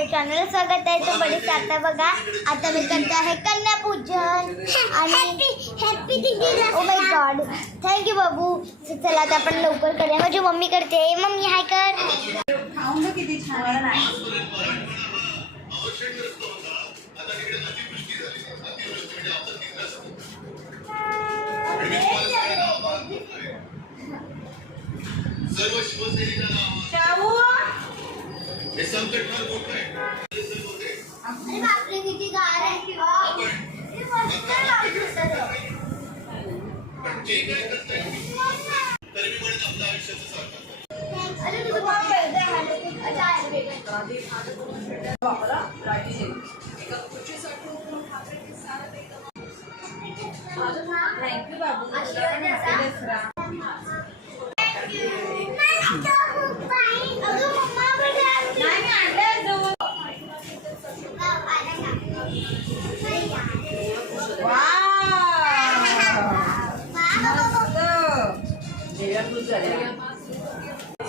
माझ्या चॅनलला स्वागत आहे. तो बडे आता बघा, आता मी करते आहे कन्यापूजन आणि हॅपी दीदी. ओ माय गॉड, थँक्यू बाबू. चला आता आपण लवकर करूया. माझी मम्मी करते. मम्मी हाय कर. खाऊन किती छान आहे. सर्व शिवसैनिकांना हे संकट फार मोठं आहे. अरे बापरे, किती गार आहे किंवा पण जे काय करताय तरी मी म्हणेन आपलं आयुष्याचं सार्थक. थँक्यू बाबू.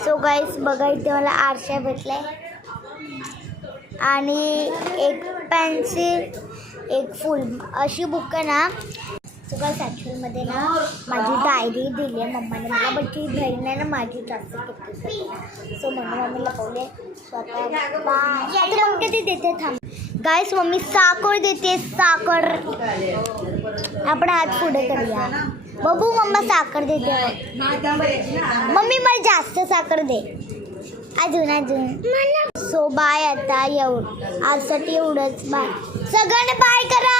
सो गाईस बघा, इथे मला आरशा भेटलाय आणि एक पेन्सिल, एक फुल अशी बुक आहे ना. सो गाईस ॲक्च्युअलमध्ये ना माझी डायरी दिली आहे मम्माने मला, पण ती बहीण आहे ना माझी जास्त किती. सो म्हणून मम्मी लपवले स्वतः. मग ती देते. थांब गाईस, मम्मी साखर देते. साखर आपण हात पुढे करूया. बघू मम्मा साखर देते. मम्मी मला जास्त साखर दे. अजून सो बाय. आता आजसाठी एवढंच. बाय सगळ्यांना. बाय करा.